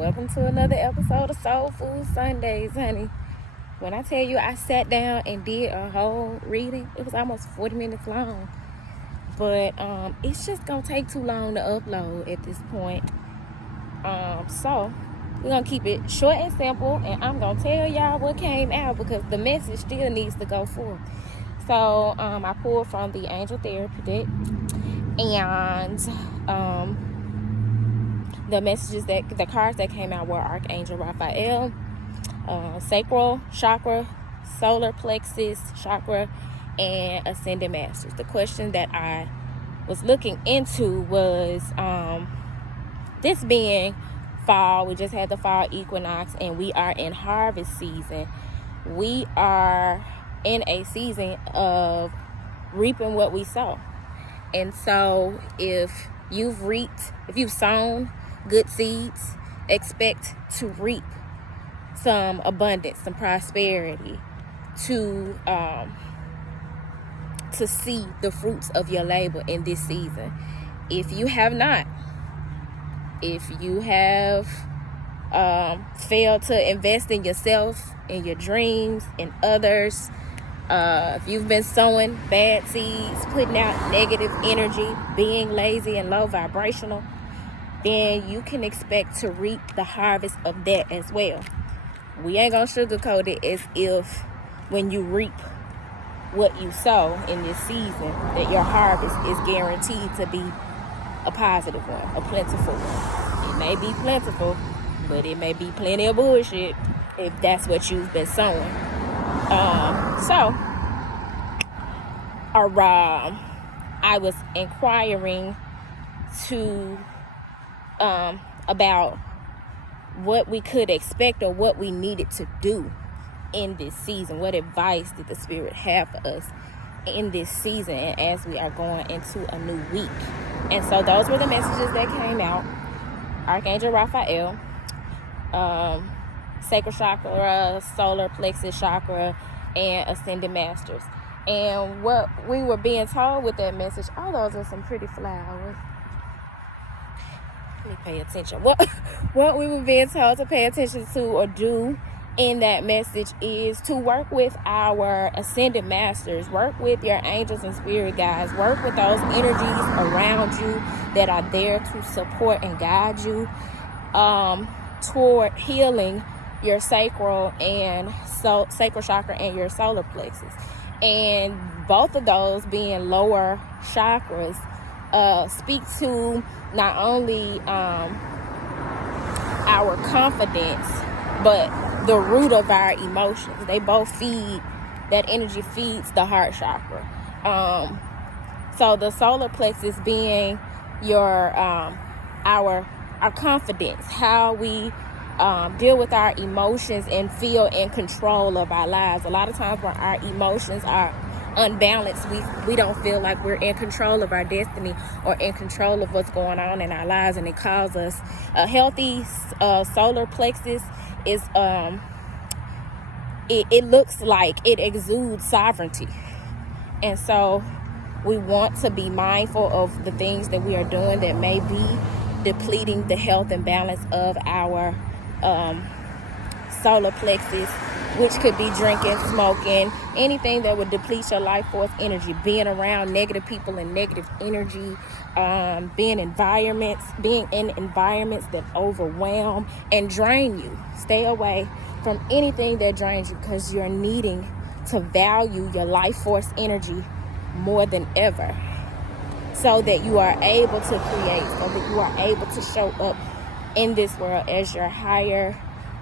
welcome to another episode of Soul Food Sundays, honey. When I tell you I sat down and did a whole reading, it was almost 40 minutes long. But it's just gonna take too long to upload at this point. So we're gonna keep it short and simple, and I'm gonna tell y'all what came out because the message still needs to go forth. So I pulled from the Angel Therapy deck, and the cards that came out were Archangel Raphael, sacral chakra, solar plexus chakra, and ascended masters. The question that I was looking into was this being fall. We just had the fall equinox, and we are in harvest season. We are in a season of reaping what we sow. And so if you've sown good seeds, expect to reap some abundance, some prosperity, to see the fruits of your labor in this season. If you have not, if you have failed to invest in yourself, in your dreams, in others, if you've been sowing bad seeds, putting out negative energy, being lazy and low vibrational, then you can expect to reap the harvest of that as well. We ain't gonna sugarcoat it as if when you reap what you sow in this season, that your harvest is guaranteed to be a positive one, a plentiful one. It may be plentiful, but it may be plenty of bullshit if that's what you've been sowing. I was inquiring about what we could expect or what we needed to do in this season. What advice did the Spirit have for us in this season and as we are going into a new week? And so those were the messages that came out. Archangel Raphael, sacral chakra, solar plexus chakra, and ascended masters. And what we were being told with that message, all those are some pretty flowers. Let me pay attention. What we were being told to pay attention to or do in that message is to work with our ascended masters, work with your angels and spirit guides, work with those energies around you that are there to support and guide you toward healing your sacral chakra and your solar plexus. And both of those being lower chakras speak to not only our confidence, but the root of our emotions. They both that energy feeds the heart chakra. So the solar plexus being your our confidence, how we deal with our emotions and feel in control of our lives. A lot of times when our emotions are unbalanced, we don't feel like we're in control of our destiny or in control of what's going on in our lives, and it causes us. A healthy solar plexus is it looks like it exudes sovereignty, and so we want to be mindful of the things that we are doing that may be depleting the health and balance of our solar plexus, which could be drinking, smoking, anything that would deplete your life force energy, being around negative people and negative energy, being in environments that overwhelm and drain you. Stay away from anything that drains you, because you're needing to value your life force energy more than ever, so that you are able to create, so that you are able to show up in this world as your higher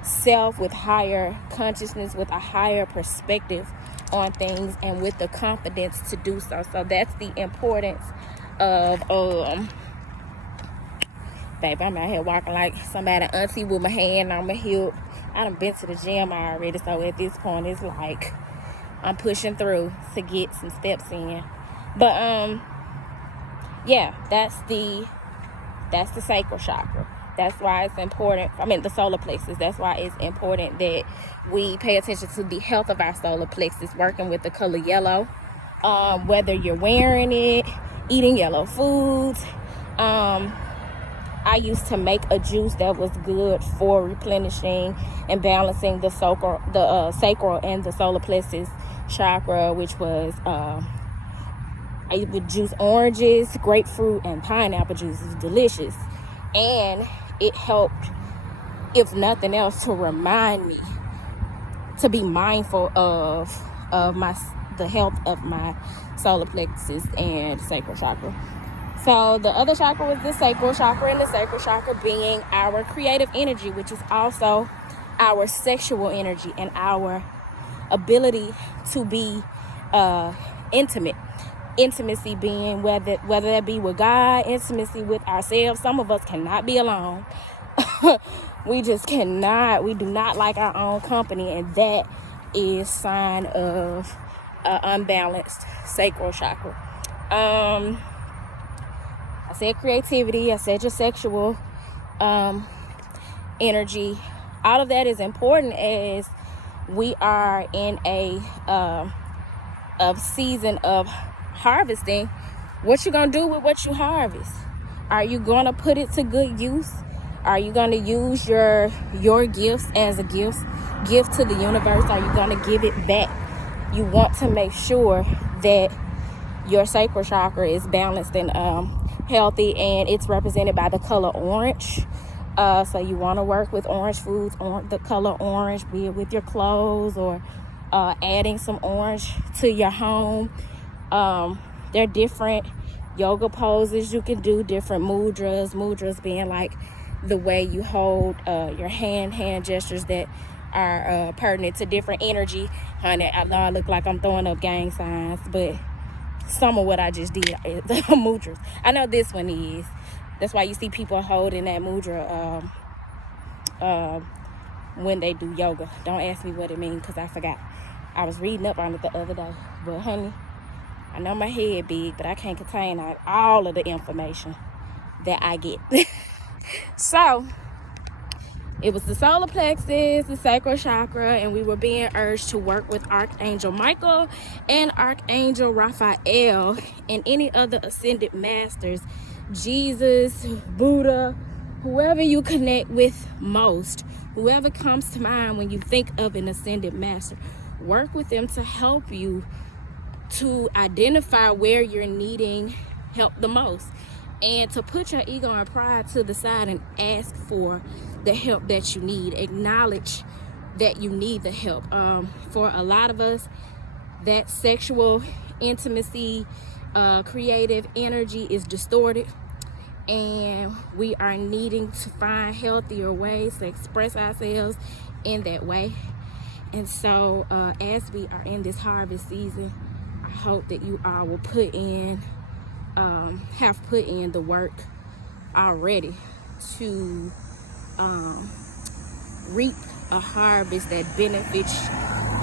self, with higher consciousness, with a higher perspective on things, and with the confidence to do so. So that's the importance of baby, I'm out here walking like somebody auntie with my hand on my hip. I done been to the gym already, so at this point it's like I'm pushing through to get some steps in. But yeah, that's the sacral chakra. That's why it's important. The solar plexus. That's why it's important that we pay attention to the health of our solar plexus, working with the color yellow. Whether you're wearing it, eating yellow foods. I used to make a juice that was good for replenishing and balancing the sacral and the solar plexus chakra, which was I would juice oranges, grapefruit, and pineapple juice. It's delicious, and it helped, if nothing else, to remind me to be mindful of the health of my solar plexus and sacral chakra. So the other chakra was the sacral chakra, and the sacral chakra being our creative energy, which is also our sexual energy and our ability to be intimate. Intimacy being whether that be with God, intimacy with ourselves. Some of us cannot be alone. We just cannot. We do not like our own company, and that is sign of unbalanced sacral chakra. I said creativity. I said your sexual energy. All of that is important as we are in a season of harvesting. What you gonna do with what you harvest? Are you gonna put it to good use? Are you gonna use your gifts as a gift to the universe? Are you gonna give it back? You want to make sure that your sacral chakra is balanced and healthy, and it's represented by the color orange. So you want to work with orange foods, the color orange, be it with your clothes or adding some orange to your home. There are different yoga poses you can do, different mudras being like the way you hold your hand gestures that are pertinent to different energy. Honey, I know I look like I'm throwing up gang signs, but some of what I just did is the mudras. I know this one is. That's why you see people holding that mudra when they do yoga. Don't ask me what it means because I forgot. I was reading up on it the other day. But honey, I know my head big, but I can't contain all of the information that I get. So, it was the solar plexus, the sacral chakra, and we were being urged to work with Archangel Michael and Archangel Raphael and any other ascended masters, Jesus, Buddha, whoever you connect with most, whoever comes to mind when you think of an ascended master. Work with them to help you to identify where you're needing help the most, and to put your ego and pride to the side and ask for the help that you need. Acknowledge that you need the help. For a lot of us, that sexual intimacy, creative energy is distorted, and we are needing to find healthier ways to express ourselves in that way. And so as we are in this harvest season, I hope that you all will have put in the work already to reap a harvest that benefits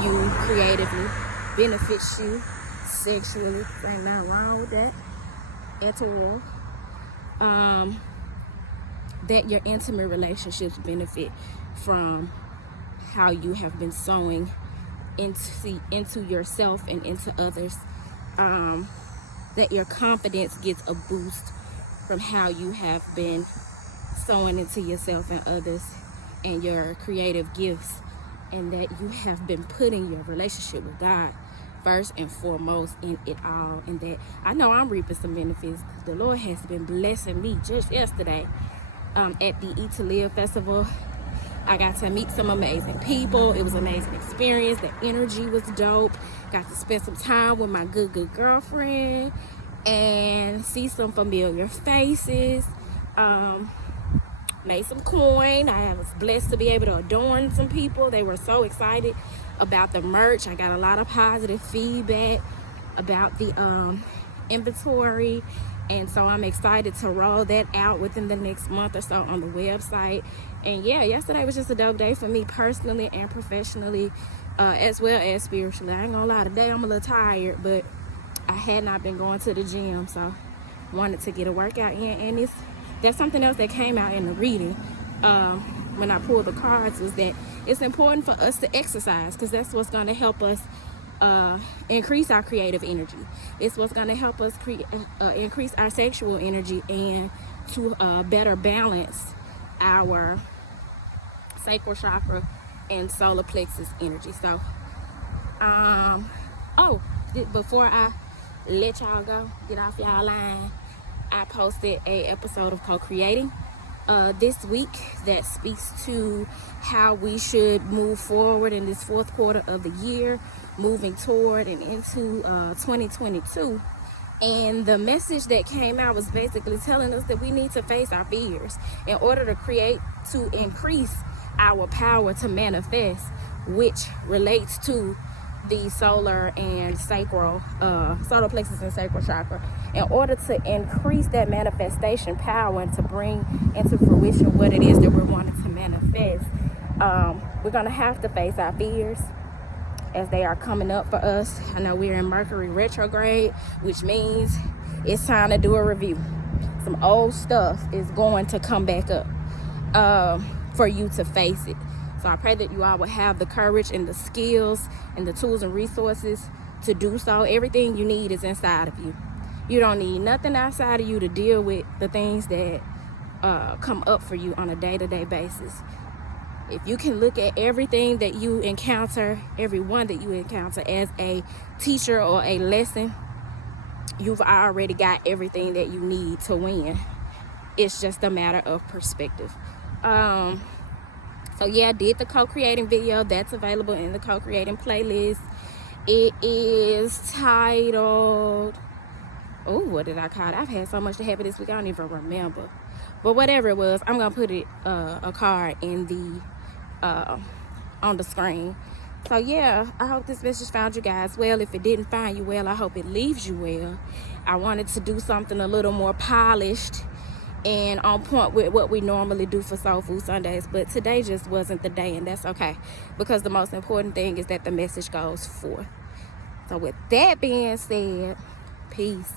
you creatively, benefits you sexually. Ain't nothing wrong with that at all. That your intimate relationships benefit from how you have been sowing into yourself and into others. That your confidence gets a boost from how you have been sowing into yourself and others and your creative gifts, and that you have been putting your relationship with God first and foremost in it all. And that I know I'm reaping some benefits. The Lord has been blessing me. Just yesterday at the Eat to Live festival, I got to meet some amazing people. It was an amazing experience. The energy was dope. Got to spend some time with my good girlfriend and see some familiar faces. Made some coin. I was blessed to be able to adorn some people. They were so excited about the merch. I got a lot of positive feedback about the inventory. And so I'm excited to roll that out within the next month or so on the website. And yeah, yesterday was just a dope day for me personally and professionally, as well as spiritually. I ain't gonna lie, today I'm a little tired, but I had not been going to the gym, so wanted to get a workout in. And that's something else that came out in the reading when I pulled the cards, was that it's important for us to exercise, because that's what's going to help us increase our creative energy. It's what's going to help us increase our sexual energy and to better balance our sacral chakra and solar plexus energy. So before I let y'all go, get off y'all line, I posted a episode of Co-Creating this week that speaks to how we should move forward in this fourth quarter of the year, moving toward and into 2022. And the message that came out was basically telling us that we need to face our fears in order to increase our power to manifest, which relates to the solar plexus and sacral chakra. In order to increase that manifestation power and to bring into fruition what it is that we're wanting to manifest, we're going to have to face our fears as they are coming up for us. I know we're in Mercury retrograde, which means it's time to do a review. Some old stuff is going to come back up for you to face it. So I pray that you all will have the courage and the skills and the tools and resources to do so. Everything you need is inside of you. You don't need nothing outside of you to deal with the things that come up for you on a day-to-day basis. If you can look at everything that you encounter, everyone that you encounter as a teacher or a lesson, you've already got everything that you need to win. It's just a matter of perspective. So yeah, I did the co-creating video. That's available in the co-creating playlist. It is titled, what did I call it? I've had so much to happen this week, I don't even remember. But whatever it was, I'm gonna put it a card in the on the screen. So yeah, I hope this message found you guys well. If it didn't find you well, I hope it leaves you well. I wanted to do something a little more polished and on point with what we normally do for Soul Food Sundays, but today just wasn't the day, and that's okay, because the most important thing is that the message goes forth. So with that being said, peace.